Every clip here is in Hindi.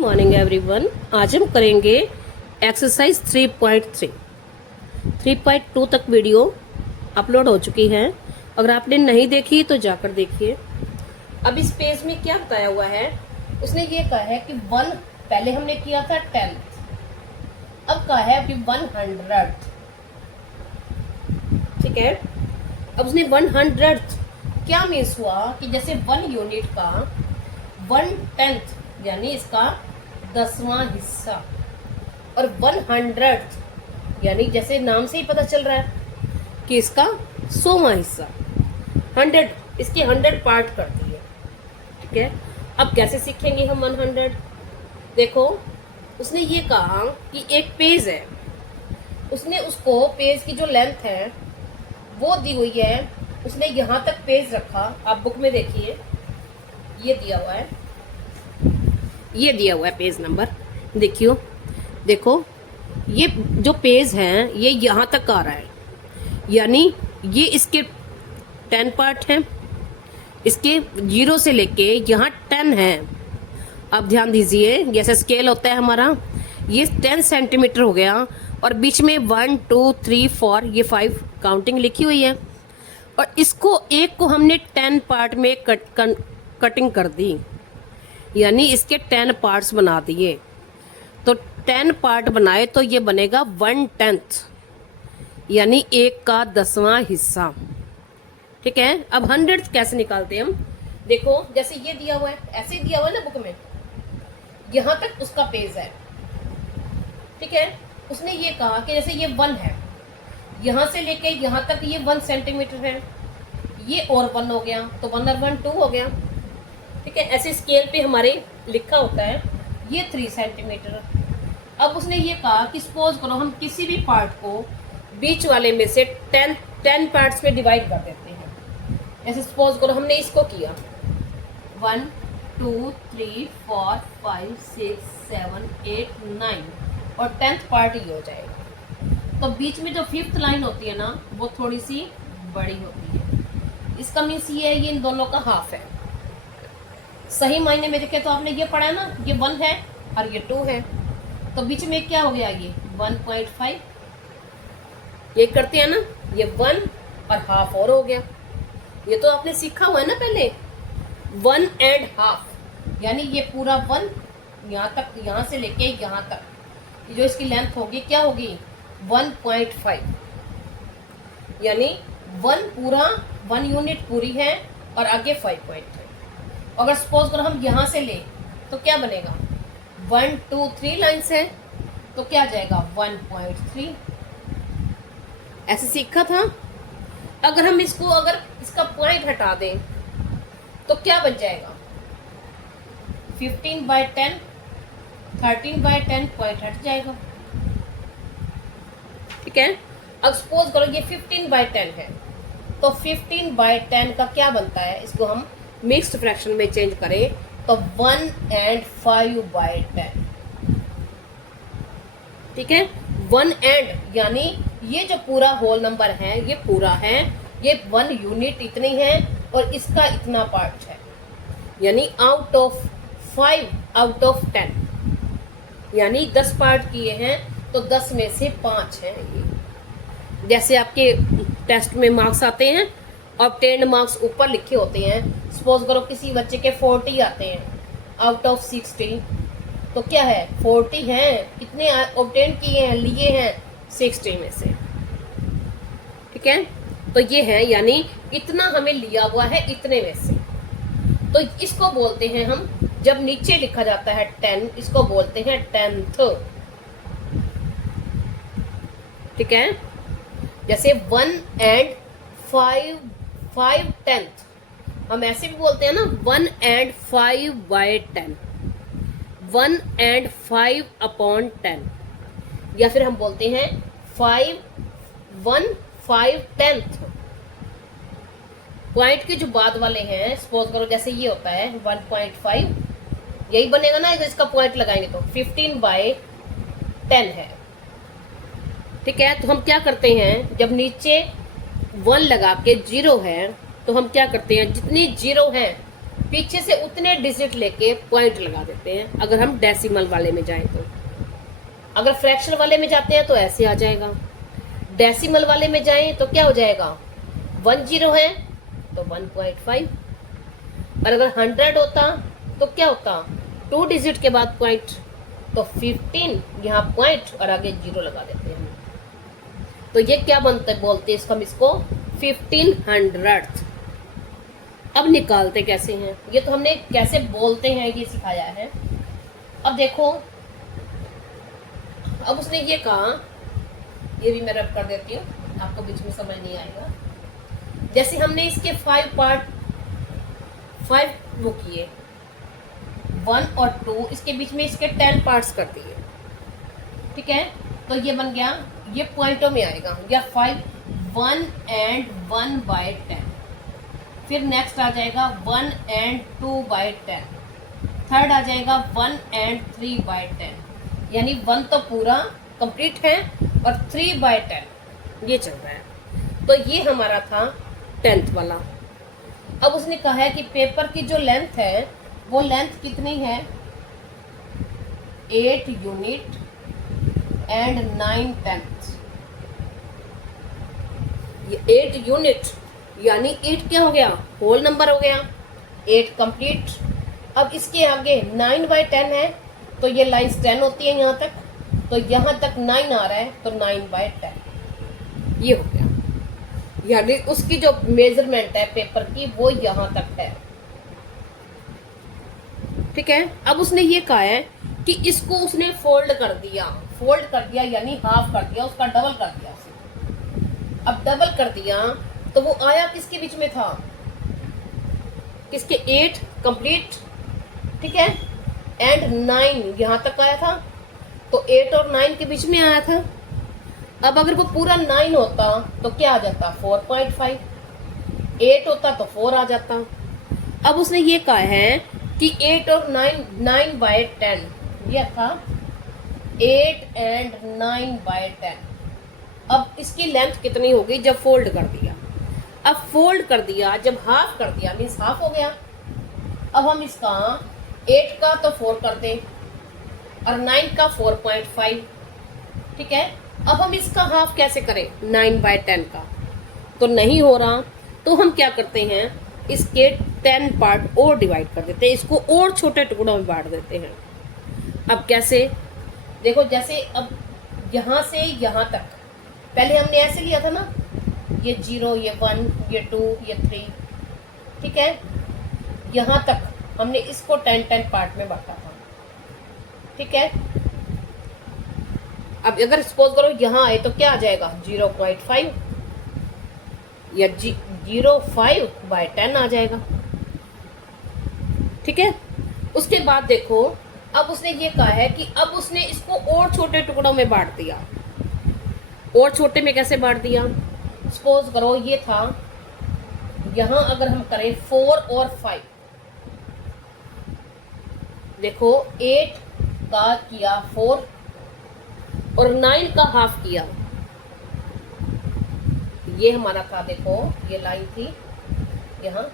Morning everyone. आज हम करेंगे एक्सरसाइज 3.3। 3.2 तक वीडियो अपलोड हो चुकी है। अगर आपने नहीं देखी तो जाकर देखिए। अब इस पेज में क्या बताया हुआ है, उसने ये कहा है कि 1 पहले हमने किया था 10, अब कहा है अभी 100। ठीक है, अब उसने 100 क्या मीन्स हुआ कि जैसे 1 यूनिट का 1/10 यानी इसका 10वां हिस्सा, और 100 यानी जैसे नाम से ही पता चल रहा है कि इसका 100वां हिस्सा। 100 इसके 100 पार्ट करती है। ठीक है, अब कैसे सीखेंगे हम 100? देखो, उसने ये कहा कि एक पेज है, उसने उसको पेज की जो लेंथ है वो दी हुई है, उसने यहाँ तक पेज रखा। आप बुक में देखिए, ये दिया हुआ है, ये दिया हुआ है पेज नंबर। देखियो, देखो ये जो पेज है ये यहाँ तक आ रहा है, यानी ये इसके 10 पार्ट हैं। इसके 0 से लेके यहाँ 10 है। अब ध्यान दीजिए, जैसे स्केल होता है हमारा, ये 10 सेंटीमीटर हो गया, और बीच में 1 2 3 4 ये 5 काउंटिंग लिखी हुई है, और इसको एक को हमने 10 पार्ट में कटिंग कर दी, यानी इसके 10 पार्ट्स बना दिए। तो 10 पार्ट बनाए तो ये बनेगा 1/10, यानी 1 का 10वां हिस्सा। ठीक है, अब 100 कैसे निकालते हैं हम? देखो, जैसे ये दिया हुआ है, ऐसे दिया हुआ है ना बुक में, यहां तक उसका पेज है। ठीक है, उसने ये कहा कि जैसे ये 1 है, यहां से लेके यहां तक ये 1 सेंटीमीटर है, ये और 1 हो गया, तो 1 और 1 2 हो गया। ठीक है, ऐसे स्केल पे हमारे लिखा होता है ये 3 सेंटीमीटर। अब उसने ये कहा कि सपोज करो हम किसी भी पार्ट को बीच वाले में से 10 पार्ट्स में डिवाइड कर देते हैं। जैसे सपोज करो हमने इसको किया 1 2 3 4 5 6 7 8 9, और 10th पार्ट ये हो जाएगा। तो बीच में जो 5th लाइन होती है ना, वो थोड़ी सी बड़ी होती है। इसका मीन्स ये है, ये इन दोनों का हाफ है। सही मायने में देखे तो आपने ये पढ़ा है ना, ये 1 है और ये 2 है, तो बीच में क्या हो गया, ये 1.5। ये करते हैं ना, ये 1 और हाफ और हो गया। ये तो आपने सीखा हुआ है ना पहले, 1 एंड हाफ, यानी ये पूरा 1 यहाँ तक, यहाँ से लेके यहाँ तक जो इसकी लेंथ होगी क्या होगी, 1.5, यानी 1 पूरा 1 यूनिट पूरी है, और आगे 5.5। अगर सपोज करो हम यहाँ से ले तो क्या बनेगा, 1 2 3 लाइन्स है, तो क्या जाएगा 1.3। ऐसे सीखा था। अगर हम इसको, अगर इसका पॉइंट हटा दें तो क्या बन जाएगा, 15/10, 13/10 पॉइंट हट जाएगा। ठीक है, अब सपोज करो ये 15/10 है, तो 15/10 का क्या बनता है, इसको हम मिक्स्ड फ्रैक्शन में चेंज करें तो 1 and 5/10। ठीक है, 1 and यानी ये जो पूरा होल नंबर है ये पूरा है, ये 1 यूनिट इतनी है, और इसका इतना पार्ट है, यानी आउट ऑफ 5 आउट ऑफ 10, यानी 10 पार्ट किए हैं तो 10 में से 5 हैं। ये जैसे आपके टेस्ट में मार्क्स आते हैं, ऑब्टेन्ड मार्क्स ऊपर लिखे होते हैं। सपोज करो किसी बच्चे के 40 आते हैं आउट ऑफ 60, तो क्या है, 40 हैं, कितने ऑब्टेन किए हैं, लिए हैं 60 में से। ठीक है, तो ये है, यानी इतना हमें लिया हुआ है इतने में से। तो इसको बोलते हैं हम, जब नीचे लिखा जाता है 10, इसको बोलते हैं 10th। ठीक है, जैसे 1 and 5/10 हम ऐसे भी बोलते हैं ना, 1 and 5/10, 1 and 5/10, या फिर हम बोलते हैं 1/5/10। पॉइंट के जो बाद वाले हैं, सपोज करो जैसे ये होता है 1.5, यही बनेगा ना, इसका पॉइंट लगाएंगे तो 15/10 है। ठीक है, तो हम क्या करते हैं, जब नीचे 1 लगा के 0 है तो हम क्या करते हैं, जितनी 0 है पीछे से उतने डिजिट लेके पॉइंट लगा देते हैं अगर हम डेसिमल वाले में जाएं तो। अगर फ्रैक्शन वाले में जाते हैं तो ऐसे आ जाएगा, डेसिमल वाले में जाएं तो क्या हो जाएगा, 1 0 है तो 1.5, और अगर 100 होता तो क्या होता, 2 डिजिट के बाद पॉइंट, तो 15 यहाँ पॉइंट और आगे 0 लगा देते हैं। तो ये क्या बनता है, बोलते हैं इसको 1500। अब निकालते कैसे हैं, ये तो हमने कैसे बोलते हैं ये सिखाया है। अब देखो, अब उसने ये कहा, ये भी मैं रब कर देती हूँ, आपको बीच में समझ नहीं आएगा। जैसे हमने इसके 5 वो किए, 1 और 2, इसके बीच में इसके 10 पार्ट्स कर दिए, ठीक है। तो ये बन गया, ये पॉइंटों में आएगा, या 5 1 and 1/10। फिर नेक्स्ट आ जाएगा 1 and 2/10। थर्ड आ जाएगा 1 and 3/10। यानी 1 तो पूरा कंप्लीट है और 3/10 ये चल रहा है। तो ये हमारा था 10th वाला। अब उसने कहा है कि पेपर की जो लेंथ है वो लेंथ कितनी है, 8 यूनिट एंड 9/10। ये 8 यूनिट यानी 8 क्या हो गया, होल नंबर हो गया, 8 कंप्लीट। अब इसके आगे 9/10 है तो ये लाइन्स 10 होती है यहाँ तक, तो यहाँ तक 9 आ रहा है तो 9/10 ये हो गया। यानी उसकी जो मेजरमेंट है पेपर की वो यहाँ तक है, ठीक है। अब उसने ये कहा है कि इसको उसने फोल्ड कर दिया यानी हाफ कर दिया, उसका डबल कर दिया उसने। अब डबल कर दिया तो वो आया किसके बीच में था, किसके, 8 कंप्लीट, ठीक है, एंड 9 यहाँ तक आया था, तो 8 और 9 के बीच में आया था। अब अगर वो पूरा 9 होता तो क्या आ जाता, 4.5, 8 होता तो 4 आ जाता। अब उसने ये कहा है कि 8 और 9/10 ये था 8 and 9/10। अब इसकी लेंथ कितनी होगी जब फोल्ड कर दिया, अब फोल्ड कर दिया, जब हाफ कर दिया मीन्स हाफ हो गया। अब हम इसका 8 का तो 4 कर दें और 9 का 4.5, ठीक है। अब हम इसका हाफ कैसे करें 9/10 का, तो नहीं हो रहा, तो हम क्या करते हैं, इसके 10 पार्ट और डिवाइड कर देते हैं, इसको और छोटे टुकड़ों में बांट देते हैं। अब कैसे, देखो जैसे अब यहाँ से यहाँ तक पहले हमने ऐसे लिया था ना, ये 0, ये 1, ये 2, ये 3, ठीक है। यहाँ तक हमने इसको 10 पार्ट में बांटा था, ठीक है। अब अगर सपोज करो यहाँ आए तो क्या आ जाएगा, 0.5 या 0.5/10 आ जाएगा, ठीक है। उसके बाद देखो, अब उसने ये कहा है कि अब उसने इसको और छोटे टुकड़ों में बांट दिया। और छोटे में कैसे बांट दिया, सपोज करो ये था, यहां अगर हम करें 4 और 5, देखो 8 का किया 4 और 9 का हाफ किया, ये हमारा था, देखो ये लाइन थी यहाँ,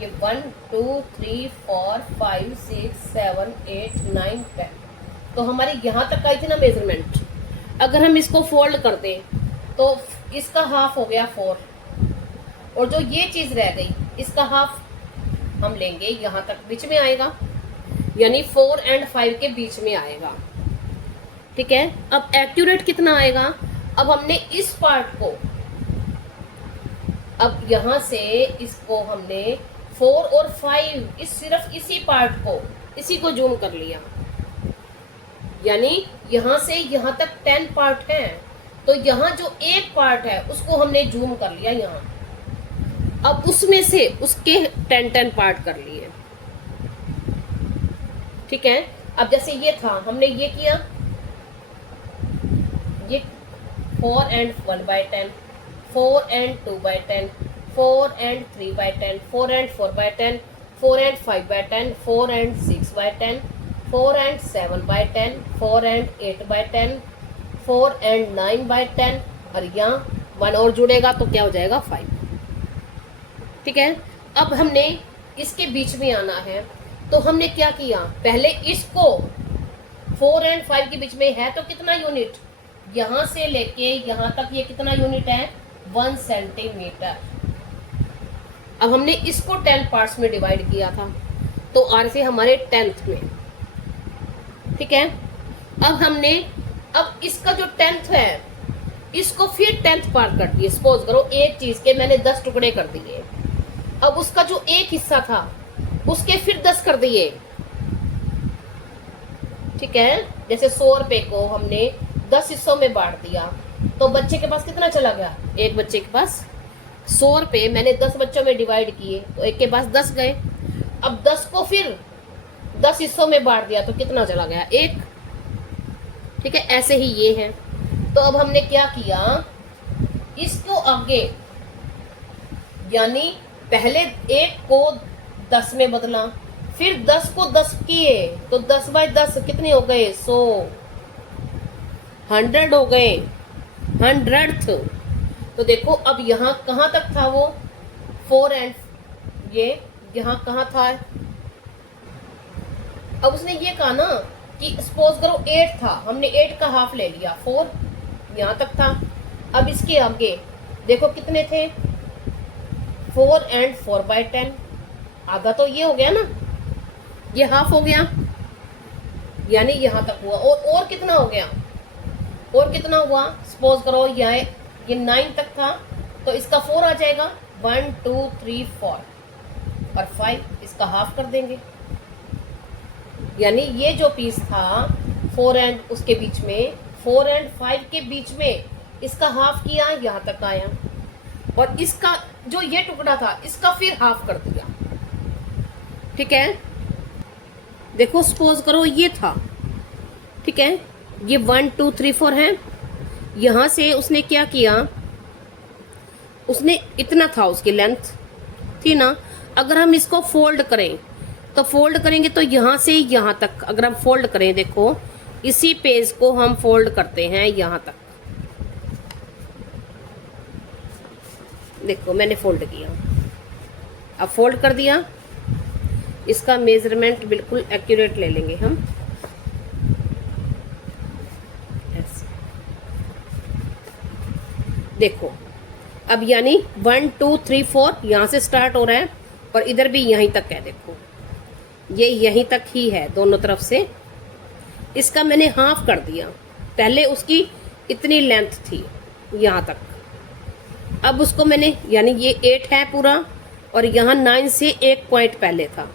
ये 1 2 3 4 5 6 7 8 9 10, तो हमारी यहाँ तक आई थी ना मेजरमेंट। अगर हम इसको फोल्ड कर दें तो इसका हाफ हो गया 4, और जो ये चीज़ रह गई इसका हाफ हम लेंगे, यहाँ तक बीच में आएगा, यानी 4 और 5 के बीच में आएगा, ठीक है। अब एक्यूरेट कितना आएगा, अब हमने इस पार्ट को, अब यहाँ से इसको हमने 4 और 5 सिर्फ इसी पार्ट को, इसी को जूम कर लिया, यानी यहाँ से यहाँ तक 10 पार्ट है, तो यहाँ जो एक पार्ट है उसको हमने जूम कर लिया यहाँ, अब उसमें से उसके 10 पार्ट कर लिए, ठीक है। अब जैसे ये था, हमने ये किया, ये 4 and 1/10, 4 and 2/10, 4 and 3/10, 4 and 4/10, 4 and 5/10, 4 and 6/10, 4 and 7/10, 4 and 8/10, 4 and 9/10, और यहाँ 1 और जुड़ेगा तो क्या हो जाएगा 5। ठीक है, अब हमने इसके बीच में आना है, तो हमने क्या किया, पहले इसको 4 और 5 के बीच में है तो कितना यूनिट, यहां से लेके यहां तक ये कितना यूनिट है 1 सेंटीमीटर। अब हमने इसको 10 पार्ट्स में डिवाइड किया था, तो आर से हमारे 10th में। ठीक है, अब इसका जो 10th है इसको फिर 10th पार्ट कर दिए। सपोज करो एक चीज के मैंने 10 टुकड़े कर दिए, अब उसका जो एक हिस्सा था उसके फिर 10 कर दिए। ठीक है, जैसे 100 रुपए को हमने 10 हिस्सों में बांट दिया, तो बच्चे के पास कितना चला गया, एक बच्चे के पास 100 रुपए मैंने 10 बच्चों में डिवाइड किए तो एक के पास 10 गए। अब 10 को फिर 10 हिस्सों में बांट दिया तो कितना चला गया, 1। ठीक है, ऐसे ही ये है। तो अब हमने क्या किया, इसको आगे यानी पहले 1 को 10 में बदला, फिर 10 को 10 किए तो 10 बाय 10 कितने हो गए 100, 100 हो गए, 100th। तो देखो अब यहाँ कहाँ तक था वो 4 एंड ये यहाँ कहाँ था। अब उसने ये कहा ना कि सपोज करो 8 था, हमने 8 का हाफ ले लिया, 4 यहाँ तक था। अब इसके आगे देखो कितने थे 4 एंड 4 बाय 10, आधा तो ये हो गया ना, ये हाफ हो गया, यानी यहाँ तक हुआ। और कितना हो गया, और कितना हुआ, सपोज करो यहाँ ये 9 तक था तो इसका 4 आ जाएगा, 1 2 3 4 और 5 इसका हाफ कर देंगे। यानी ये जो पीस था 4 एंड उसके बीच में, 4 एंड 5 के बीच में इसका हाफ किया, यहाँ तक आया। और इसका जो ये टुकड़ा था इसका फिर हाफ कर दिया। ठीक है, देखो सपोज करो ये था, ठीक है, ये 1 2 3 4 है, यहां से उसने क्या किया, उसने इतना था उसकी लेंथ थी ना। अगर हम इसको फोल्ड करें तो फोल्ड करेंगे तो यहां से यहां तक अगर हम फोल्ड करें, देखो इसी पेज को हम फोल्ड करते हैं यहां तक, देखो मैंने फोल्ड किया, अब फोल्ड कर दिया, इसका मेजरमेंट बिल्कुल एक्यूरेट ले लेंगे हम ऐसे। देखो अब यानी 1 2 3 4 यहां से स्टार्ट हो रहा है और इधर भी यहीं तक है, देखो ये यहीं तक ही है दोनों तरफ से। इसका मैंने हाफ कर दिया, पहले उसकी इतनी लेंथ थी यहां तक, अब उसको मैंने यानी ये 8 है पूरा और यहाँ 9 से एक पॉइंट पहले था।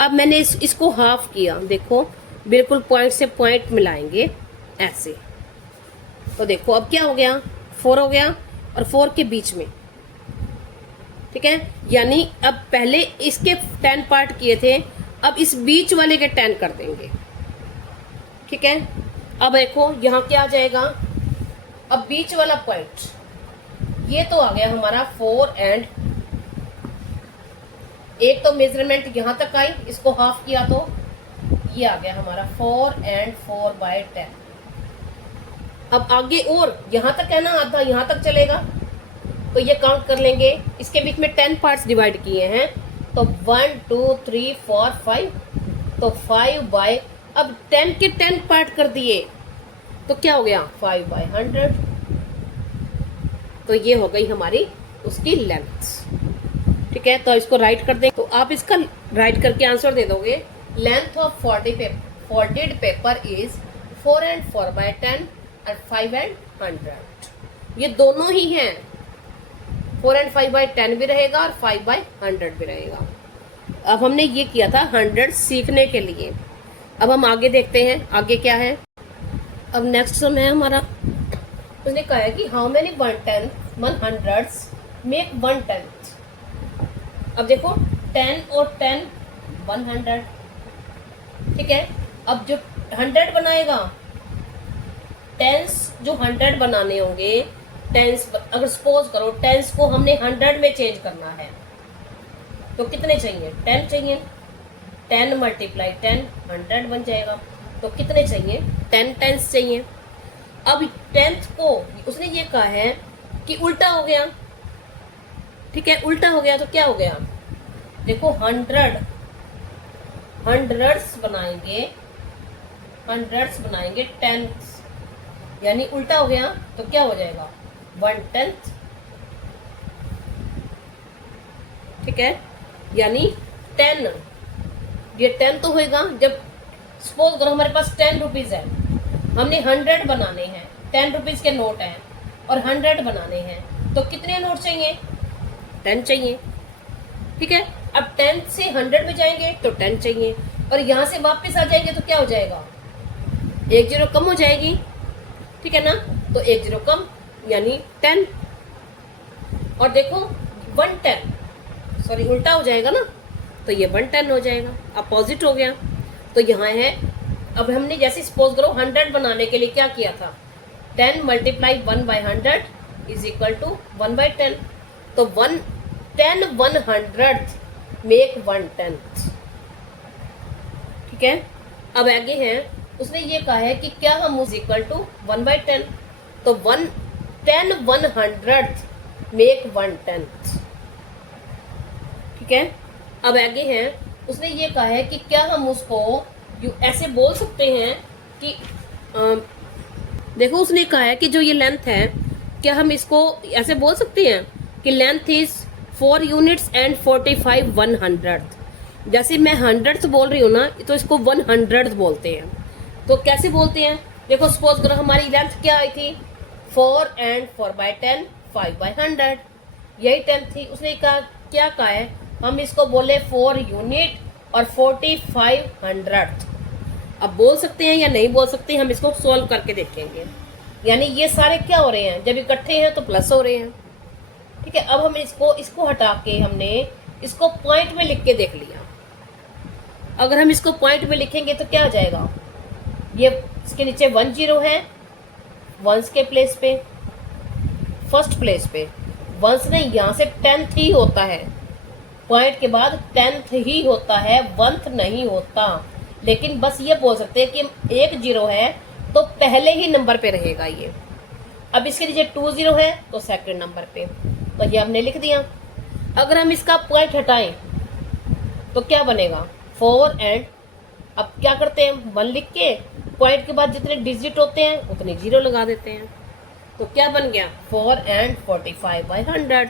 अब मैंने इसको हाफ किया, देखो बिल्कुल पॉइंट से पॉइंट मिलाएंगे ऐसे, तो देखो अब क्या हो गया 4 हो गया और 4 के बीच में। ठीक है, यानी अब पहले इसके 10 पार्ट किए थे, अब इस बीच वाले के 10 कर देंगे। ठीक है, अब देखो यहाँ क्या आ जाएगा, अब बीच वाला पॉइंट ये तो आ गया हमारा 4 एंड एक तो मेजरमेंट यहां तक आई, इसको हाफ किया तो ये आ गया हमारा 4 एंड 4 बाय 10। अब आगे और यहां तक है ना, आधा यहां तक चलेगा तो ये काउंट कर लेंगे, इसके बीच में 10 पार्ट्स डिवाइड किए हैं तो 1 2 3 4 5, तो 5 बाय, अब 10 के 10 पार्ट कर दिए तो क्या हो गया 5 बाय 100, तो ये हो गई हमारी उसकी लेंथ। ठीक है, तो इसको राइट कर दें, तो आप इसका राइट करके आंसर दे दोगे, length of folded paper is 4 and 4 by 10 और 5 एंड 100। ये दोनों ही हैं, 4 एंड 5 बाय 10 भी रहेगा और 5 बाय 100 भी रहेगा। अब हमने ये किया था 100 सीखने के लिए। अब हम आगे देखते हैं आगे क्या है। अब नेक्स्ट सम है हमारा, उसने कहा है कि हाउ मेनी 1/10 मेक 1/10। अब देखो 10 और 10 100। ठीक है, अब जो 100 बनाएगा, टेंस जो 100 बनाने होंगे, टेंस अगर सपोज करो टेंस को हमने 100 में चेंज करना है तो कितने चाहिए, 10 चाहिए, 10 मल्टीप्लाई 10 100 बन जाएगा, तो कितने चाहिए 10 टेंस चाहिए। अब 10th को उसने ये कहा है कि उल्टा हो गया। ठीक है, उल्टा हो गया तो क्या हो गया, देखो हंड्रेड्स बनाएंगे टेंथ्स, यानी उल्टा हो गया तो क्या हो जाएगा 1/10। ठीक है, यानी 10, ये 10 तो होएगा जब सपोज करो हमारे पास 10 रुपीज है, हमने 100 बनाने हैं, 10 रुपीज के नोट हैं और 100 बनाने हैं, तो कितने नोट चाहिए, 10 चाहिए। ठीक है, अब 10 से 100 में जाएंगे तो 10 चाहिए, और यहां से वापस आ जाएंगे तो क्या हो जाएगा, एक जीरो कम हो जाएगी। ठीक है ना, तो एक जीरो कम यानी 10, और देखो 110, सॉरी उल्टा हो जाएगा ना, तो ये 110 हो जाएगा, अपोजिट हो गया। तो यहाँ है, अब हमने जैसे सपोज करो 100 बनाने के लिए क्या किया था, 10 मल्टीप्लाई 1/100 इज इक्वल टू 1/10, तो 10 100th मेक 1/10। ठीक है, अब आगे है, उसने ये कहा है कि क्या हम इज इक्वल टू 1/10, तो 10 100th मेक 1/10। ठीक है, अब आगे है, उसने ये कहा है कि क्या हम उसको ऐसे बोल सकते हैं कि देखो उसने कहा है कि जो ये लेंथ है, क्या हम इसको ऐसे बोल सकते हैं कि length is 4 units and 45 100th। जैसे मैं 100th बोल रही हूँ ना, तो इसको 100th बोलते हैं। तो कैसे बोलते हैं, देखो सपोज करो हमारी लेंथ क्या आई थी 4 एंड 4/10 5/100, यही 10 थी। उसने कहा क्या कहा है, हम इसको बोले 4 यूनिट और 45 100th। अब बोल सकते हैं या नहीं बोल सकते, हम इसको सॉल्व करके देखेंगे। यानी ये सारे क्या हो रहे हैं, जब इकट्ठे हैं तो प्लस हो रहे हैं। ठीक है, अब हम इसको हटा के हमने इसको पॉइंट में लिख के देख लिया। अगर हम इसको पॉइंट में लिखेंगे तो क्या हो जाएगा, ये इसके नीचे 1 0 है, वंस के प्लेस पे, फर्स्ट प्लेस पे वंस नहीं, यहाँ से 10th ही होता है, पॉइंट के बाद 10th ही होता है, 1th नहीं होता। लेकिन बस ये बोल सकते हैं कि एक 0 है तो पहले ही नंबर पे रहेगा ये। अब इसके नीचे 2 0 है तो सेकंड नंबर पे, तो ये हमने लिख दिया। अगर हम इसका पॉइंट हटाएं तो क्या बनेगा 4 एंड, अब क्या करते हैं 1 लिख के पॉइंट के बाद जितने डिजिट होते हैं उतने 0 लगा देते हैं, तो क्या बन गया 4 एंड 45/100।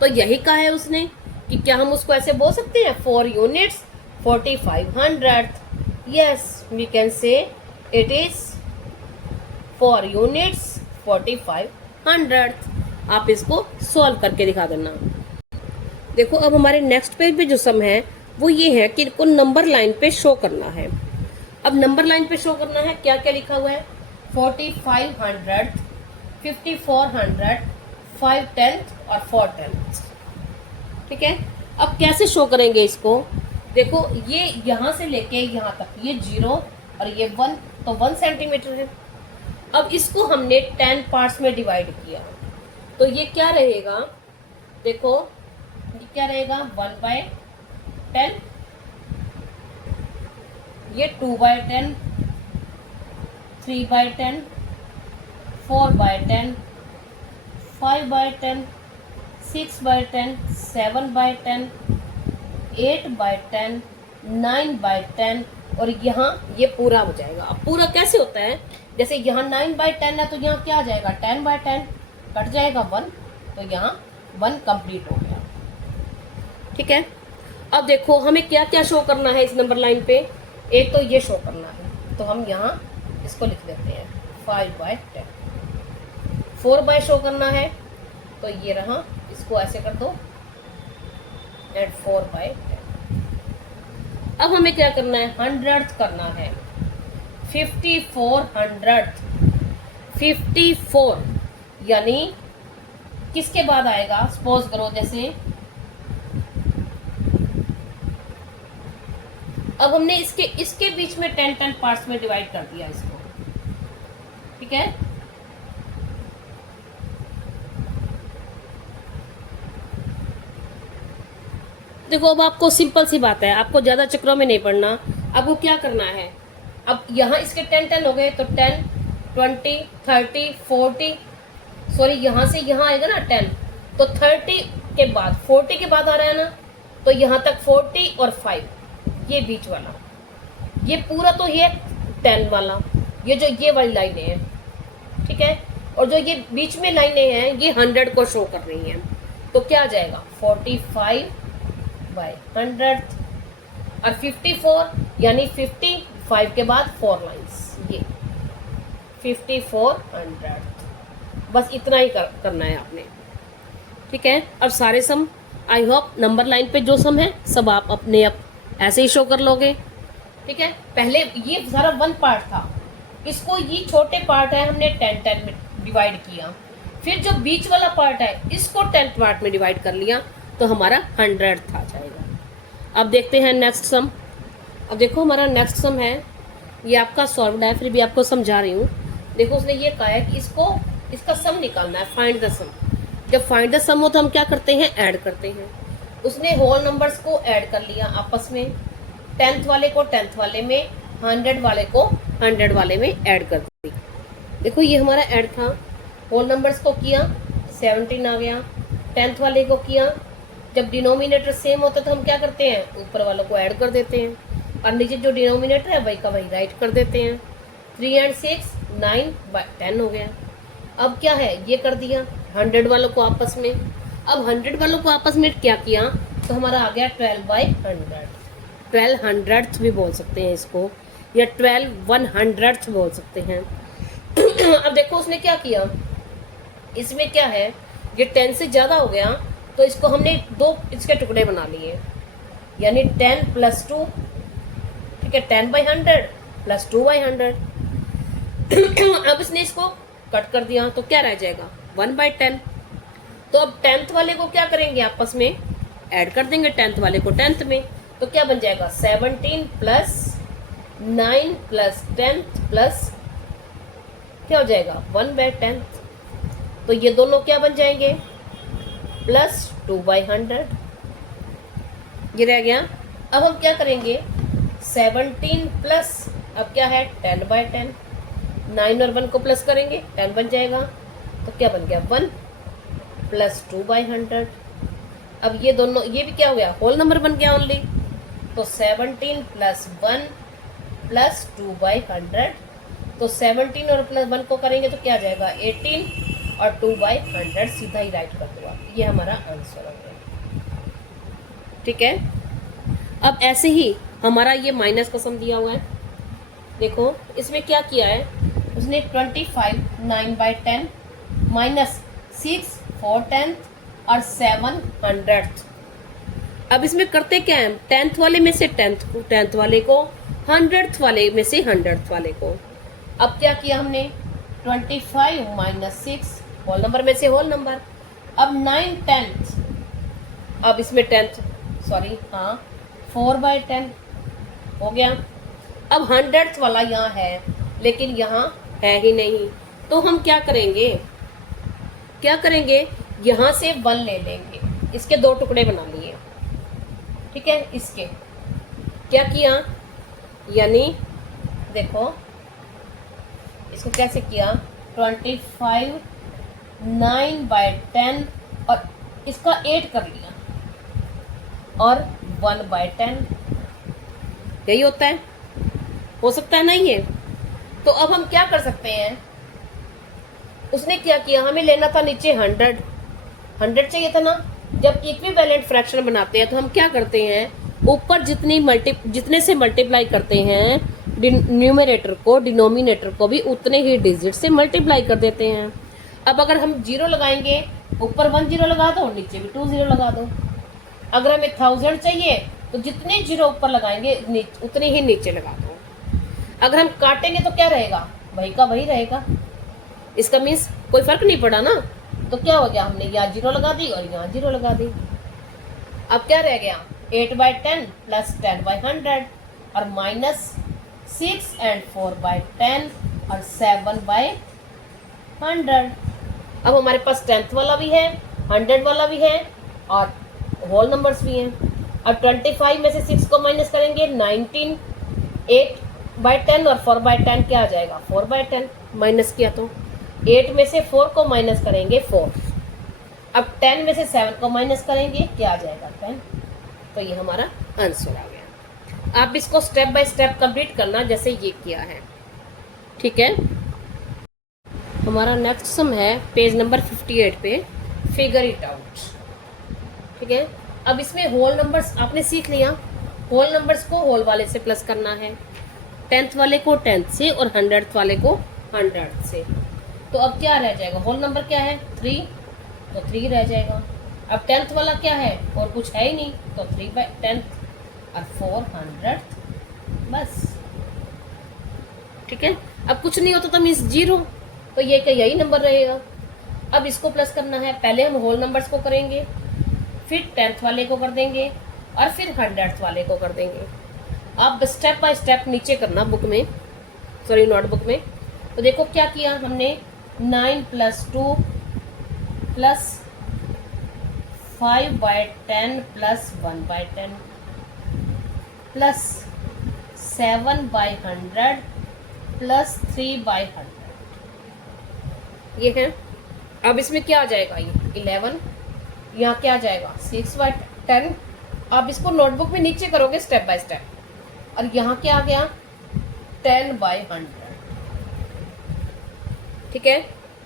तो यही कहा है उसने कि क्या हम उसको ऐसे बोल सकते हैं 4 units 45 100th। Yes, we can say it is 4 units 45 100th। आप इसको सॉल्व करके दिखा देना। देखो अब हमारे नेक्स्ट पेज पे जो सम है वो ये है कि इनको नंबर लाइन पे शो करना है। अब नंबर लाइन पे शो करना है, क्या क्या लिखा हुआ है 45 100th 54 100th 5 10th और 4 10th। ठीक है, अब कैसे शो करेंगे इसको, देखो ये यहाँ से लेके यहाँ तक ये 0 और ये 1, तो 1 सेंटीमीटर है। अब इसको हमने 10 पार्ट्स में डिवाइड किया, तो ये क्या रहेगा, देखो ये क्या रहेगा 1/10, ये 2/10 3/10 4/10 5/10 6/10 7/10 8/10 9/10 और यहाँ ये पूरा हो जाएगा। अब पूरा कैसे होता है, जैसे यहाँ 9/10 है तो यहाँ क्या आ जाएगा 10/10, कट जाएगा 1, तो यहाँ 1 कंप्लीट हो गया। ठीक है, अब देखो हमें क्या क्या शो करना है इस नंबर लाइन पे, एक तो ये शो करना है, तो हम यहाँ इसको लिख देते हैं 5/10। 4 शो करना है तो ये रहा, इसको ऐसे कर दो एंड 4/10। अब हमें क्या करना है 100th करना है, 54 100th 54 यानी किसके बाद आएगा, सपोज करो जैसे अब हमने इसके बीच में 10 पार्ट्स में डिवाइड कर दिया इसको। ठीक है, देखो अब आपको सिंपल सी बात है, आपको ज्यादा चक्रों में नहीं पड़ना। आपको क्या करना है, अब यहाँ इसके 10 हो गए तो 10 20 30 40 सॉरी यहाँ से यहाँ आएगा ना 10, तो 30 के बाद 40 के बाद आ रहा है ना, तो यहाँ तक 40 और 5, ये बीच वाला, ये पूरा तो ये 10 वाला, ये जो ये वाली लाइनें हैं, ठीक है, और जो ये बीच में लाइनें हैं ये 100 को शो कर रही हैं। तो क्या आ जाएगा 45/100 और 54 यानी 55 के बाद 4 लाइन्स, ये 5400, बस इतना ही करना है आपने, ठीक है। अब सारे सम आई होप नंबर लाइन पे जो सम है सब आप अपने आप ऐसे ही शो कर लोगे, ठीक है। पहले ये सारा 1 पार्ट था, इसको ये छोटे पार्ट है हमने 10 में डिवाइड किया, फिर जो बीच वाला पार्ट है इसको 10 पार्ट में डिवाइड कर लिया, तो हमारा 100 आ जाएगा। अब देखते हैं नेक्स्ट सम। अब देखो हमारा नेक्स्ट सम है, ये आपका सॉल्व्ड है, फिर भी आपको समझा रही हूँ। देखो उसने ये कहा है कि इसका सम निकालना है, फाइंड द सम। जब फाइंड द सम हो तो हम क्या करते हैं, ऐड करते हैं। उसने होल नंबर्स को ऐड कर लिया आपस में, 10th वाले को 10th वाले में, 100 वाले को 100 वाले में ऐड कर दी। देखो ये हमारा ऐड था, होल नंबर्स को किया 17 आ गया, 10th वाले को किया। जब डिनोमिनेटर सेम होता है तो हम क्या करते हैं, ऊपर वालों को ऐड कर देते हैं, और नीचे जो डिनोमिनेटर है वही का वही राइट कर देते हैं। 3 और 6 9/10 हो गया। अब क्या है, ये कर दिया 100 वालों को आपस में। अब 100 वालों को आपस में क्या किया, तो हमारा आ गया 12/100, 1200th भी बोल सकते हैं इसको, या 12/100th बोल सकते हैं। अब देखो उसने क्या किया, इसमें क्या है, ये 10 से ज़्यादा हो गया तो इसको हमने 2 इसके टुकड़े बना लिए, यानी 10 + 2, ठीक है, 10/100 + 2/100। अब इसने इसको कट कर दिया तो क्या रह जाएगा 1/10। तो अब 10th वाले को क्या करेंगे, आपस में ऐड कर देंगे 10th वाले को 10th में, तो क्या बन जाएगा 17 + 9 + 10th प्लस क्या हो जाएगा 1/10। तो ये दोनों क्या बन जाएंगे प्लस 2/100, ये रह गया। अब हम क्या करेंगे 17 प्लस अब क्या है 10/10, 9 और 1 को प्लस करेंगे 10 बन जाएगा, तो क्या बन गया 1 + 2/100। अब ये दोनों, ये भी क्या हो गया होल नंबर बन गया ओनली, तो 17 + 1 + 2/100, तो 17 और +1 को करेंगे तो क्या आ जाएगा 18 और 2/100, सीधा ही राइट कर दो आप, ये हमारा आंसर हो गया, ठीक है। अब ऐसे ही हमारा ये माइनस का सम दिया हुआ है, देखो इसमें क्या किया है उसने 25 9/10 -6 4/10 और 7/100। अब इसमें करते क्या है, 10th वाले में से 10th वाले को, 100th वाले में से 100th वाले को। अब क्या किया हमने 25 - 6 होल नंबर में से होल नंबर, अब 9 10th, अब इसमें 10th सॉरी हाँ 4/10 हो गया। अब 100th वाला यहाँ है लेकिन यहाँ है ही नहीं, तो हम क्या करेंगे यहाँ से 1 ले लेंगे, इसके 2 टुकड़े बना लिए, ठीक है। इसके क्या किया, यानी देखो इसको कैसे किया 25 9/10 और इसका 8 कर लिया और 1/10, यही होता है, हो सकता है नहीं है। तो अब हम क्या कर सकते हैं, उसने क्या किया, हमें लेना था न्नीचे 100 चाहिए था ना। जब इक्विवेलेंट फ्रैक्शन बनाते हैं तो हम क्या करते हैं, ऊपर जितने से मल्टीप्लाई करते हैं न्यूमरेटर को डिनोमिनेटर को भी उतने ही डिजिट से मल्टीप्लाई कर देते हैं। अब अगर हम 0 लगाएंगे, ऊपर 1 0 लगा दो, नीचे भी 2 0 लगा दो। अगर हमें 1000 चाहिए तो जितने 0 ऊपर लगाएंगे उतने ही नीचे लगा दो। अगर हम काटेंगे तो क्या रहेगा, वही का वही रहेगा, इसका मीन्स कोई फर्क नहीं पड़ा ना। तो क्या हो गया, हमने यहाँ 0 लगा दी और यहाँ 0 लगा दी। अब क्या रह गया 8/10 + 10/100 और -6 और 4/10 और 7/100। अब हमारे पास 10th वाला भी है, 100 वाला भी है और होल नंबर्स भी हैं। अब 25 में से 6 को माइनस करेंगे 19, 8/10 और 4/10 क्या आ जाएगा 4/10, माइनस किया तो 8 में से 4 को माइनस करेंगे 4। अब 10 में से 7 को माइनस करेंगे, क्या आ जाएगा 10। तो ये हमारा आंसर आ गया। आप इसको स्टेप बाय स्टेप कंप्लीट करना जैसे ये किया है, ठीक है। हमारा नेक्स्ट सम है पेज नंबर 58 पे, फिगर इट आउट, ठीक है। अब इसमें होल नंबर्स आपने सीख लिया, होल नंबर्स को होल वाले से प्लस करना है, 10th वाले को 10th से और 100th वाले को 100th से। तो अब क्या रह जाएगा, होल नंबर क्या है 3, तो 3 रह जाएगा। अब 10th वाला क्या है, और कुछ है ही नहीं, तो 3/10 और 400th, बस, ठीक है। अब कुछ नहीं होता तो मीन्स 0, तो ये क्या यही नंबर रहेगा। अब इसको प्लस करना है, पहले हम होल नंबर्स को करेंगे, फिर 10th वाले को कर देंगे और फिर 100th वाले को कर देंगे। आप स्टेप बाय स्टेप नीचे करना बुक में, सॉरी नोटबुक में। तो देखो क्या किया हमने, 9 + 2 + 5/10 + 1/10 + 7/100 + 3/100, ये है। अब इसमें क्या आ जाएगा, ये 11, यहाँ क्या आ जाएगा 6/10। आप इसको नोटबुक में नीचे करोगे स्टेप बाय स्टेप, और यहाँ क्या आ गया 10/100, ठीक है।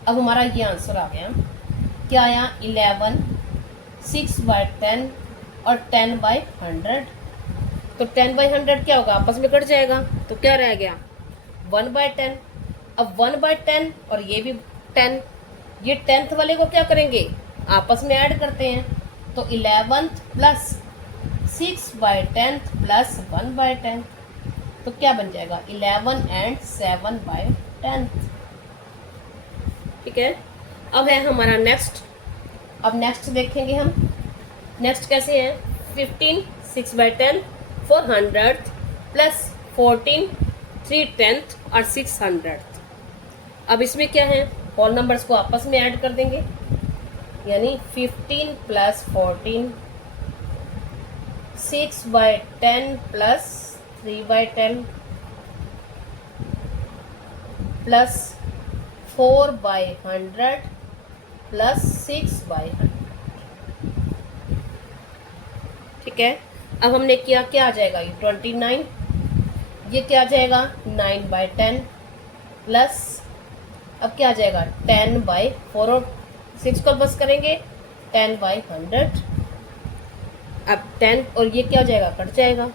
अब हमारा ये आंसर आ गया, क्या आया 11, 6/10 और 10/100। तो 10/100 क्या होगा, आपस में कट जाएगा, तो क्या रह गया 1/10। अब 1/10 और ये भी 10, ये 10th वाले को क्या करेंगे, आपस में ऐड करते हैं, तो 11th + 6/10 + 1/10, तो क्या बन जाएगा 11 and 7/10, ठीक है। अब है हमारा नेक्स्ट, अब नेक्स्ट देखेंगे हम, नेक्स्ट कैसे है, 15 6/10 400th + 14 3/10 और 600th। अब इसमें क्या है, होल नंबर्स को आपस में ऐड कर देंगे, यानी 15 + 14 6/10 + 3/10 + 4/100 + 6/100, ठीक है। अब हमने किया, क्या आ जाएगा ये 29, ये क्या आ जाएगा 9/10 प्लस, अब क्या आ जाएगा 10/4 और 6 को बस करेंगे 10/100। अब 10 और ये क्या हो जाएगा, कट जाएगा,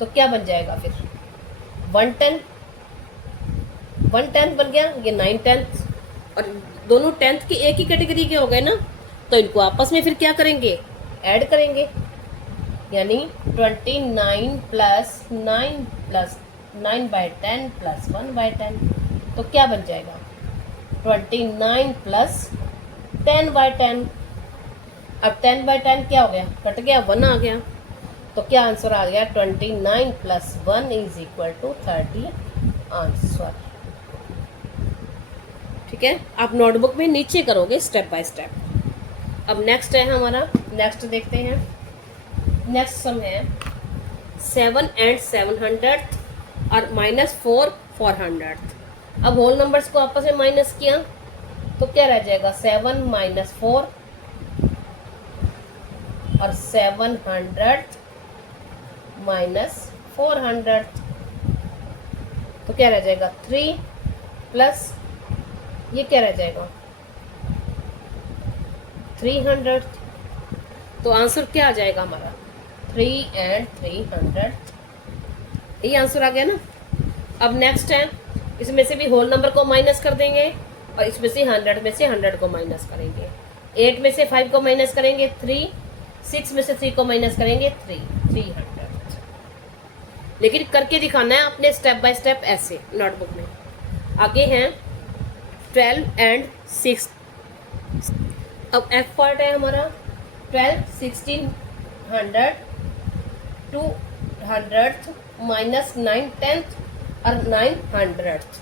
तो क्या बन जाएगा फिर 110 बन गया, ये 9/10 और दोनों 10th की एक ही कैटेगरी के हो गए ना, तो इनको आपस में फिर क्या करेंगे, ऐड करेंगे, यानी 29 + 9 + 9/10 + 1/10, तो क्या बन जाएगा 29 + 10/10। अब 10/10 क्या हो गया, कट गया, 1 आ गया, तो क्या आंसर आ गया 29 + 1 = 30 आंसर, ठीक है। आप नोटबुक में नीचे करोगे स्टेप बाय स्टेप। अब नेक्स्ट है हमारा, नेक्स्ट देखते हैं, नेक्स्ट सम है 7 and 700 और -4 400। अब होल नंबर्स को आपस में माइनस किया, तो क्या रह जाएगा 7 - 4 और 700 - 400, तो क्या रह जाएगा 3 प्लस ये क्या रह जाएगा 300, तो आंसर क्या आ जाएगा हमारा 3 and 300, ये आंसर आ गया ना। अब नेक्स्ट है, इसमें से भी होल नंबर को माइनस कर देंगे और इसमें से 100 में से 100 को माइनस करेंगे, 8 में से 5 को माइनस करेंगे 3, 6 में से 3 को माइनस करेंगे 300। लेकिन करके दिखाना है आपने स्टेप बाय स्टेप ऐसे नोटबुक में। आगे हैं 12 and 6। अब एफ पार्ट है हमारा 12 1600 200 -9 10th और 900th।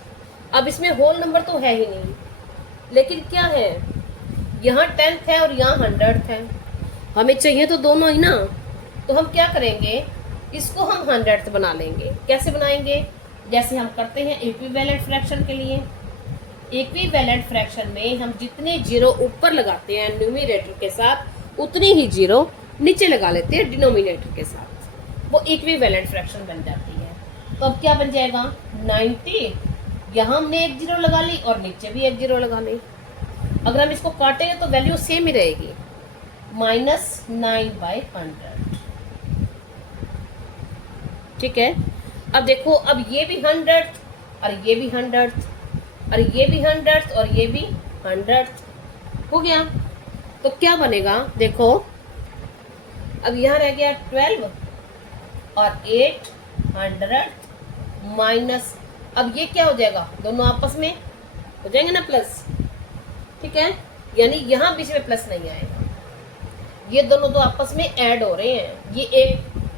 अब इसमें होल नंबर तो है ही नहीं, लेकिन क्या है यहाँ 10th है और यहाँ 100th है, हमें चाहिए तो दोनों ही ना, तो हम क्या करेंगे, इसको हम 100th बना लेंगे। कैसे बनाएंगे, जैसे हम करते हैं इक्विवेलेंट फ्रैक्शन के लिए, इक्विवेलेंट फ्रैक्शन में हम जितने जीरो ऊपर लगाते हैं न्यूमरेटर के साथ उतनी ही जीरो नीचे लगा लेते हैं डिनोमिनेटर के साथ, वो इक्विवेलेंट फ्रैक्शन बन जाती है। तो अब क्या बन जाएगा 90, यहाँ हमने एक जीरो लगा ली और नीचे भी एक जीरो लगा ली। अगर हम इसको काटेंगे तो वैल्यू सेम ही रहेगी, -9/100। ठीक है। अब देखो, अब ये भी 100 और ये भी 100 और ये भी 100 और ये भी 100 हो गया। तो क्या बनेगा देखो, अब यहाँ रह गया 12 और 800 माइनस, अब ये क्या हो जाएगा, दोनों आपस में हो जाएंगे ना प्लस। ठीक है, यानी यहाँ बीच में प्लस नहीं आएगा, ये दोनों तो आपस में ऐड हो रहे हैं। ये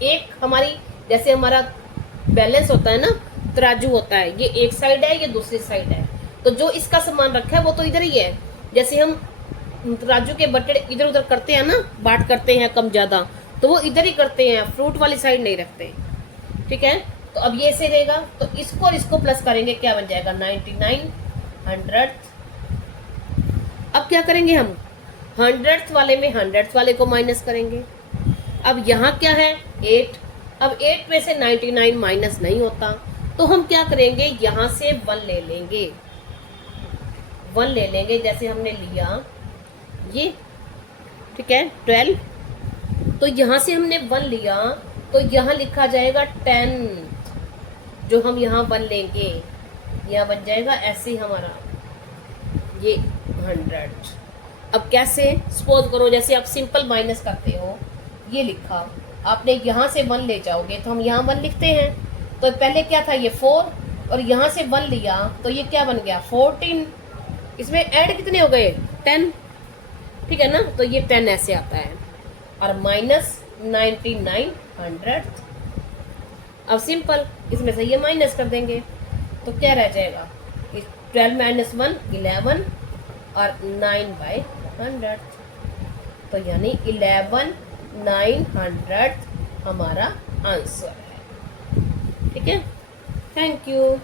एक हमारी, जैसे हमारा बैलेंस होता है ना, तराजू होता है, ये एक साइड है, ये दूसरी साइड है, तो जो इसका सामान रखा है वो तो इधर ही है। जैसे हम तराजू के बट्टे इधर उधर करते हैं ना, बांट करते हैं कम ज्यादा, तो वो इधर ही करते हैं, फ्रूट वाली साइड नहीं रखते। ठीक है, तो अब ये ऐसे रहेगा, तो इसको और इसको प्लस करेंगे, क्या बन जाएगा 99 100। अब क्या करेंगे हम, 100th वाले में 100th वाले को माइनस करेंगे। अब यहाँ क्या है 8, अब 8 में से 99 माइनस नहीं होता, तो हम क्या करेंगे, यहाँ से 1 ले लेंगे, 1 ले लेंगे, जैसे हमने लिया ये। ठीक है 12, तो यहाँ से हमने 1 लिया, तो यहाँ लिखा जाएगा 10, जो हम यहाँ 1 लेंगे, यहाँ बन जाएगा ऐसे हमारा ये 100। अब कैसे, सपोज करो जैसे आप सिंपल माइनस करते हो, ये लिखा आपने, यहाँ से 1 ले जाओगे तो हम यहाँ 1 लिखते हैं, तो पहले क्या था ये 4, और यहाँ से 1 लिया तो ये क्या बन गया 14, इसमें ऐड कितने हो गए 10। ठीक है ना, तो ये 10 ऐसे आता है, और माइनस 99 100। अब सिंपल इसमें से ये माइनस कर देंगे, तो क्या रह जाएगा, 12 - 1 11 और 9/100, तो यानी 11/900 हमारा आंसर है। ठीक है, थैंक यू।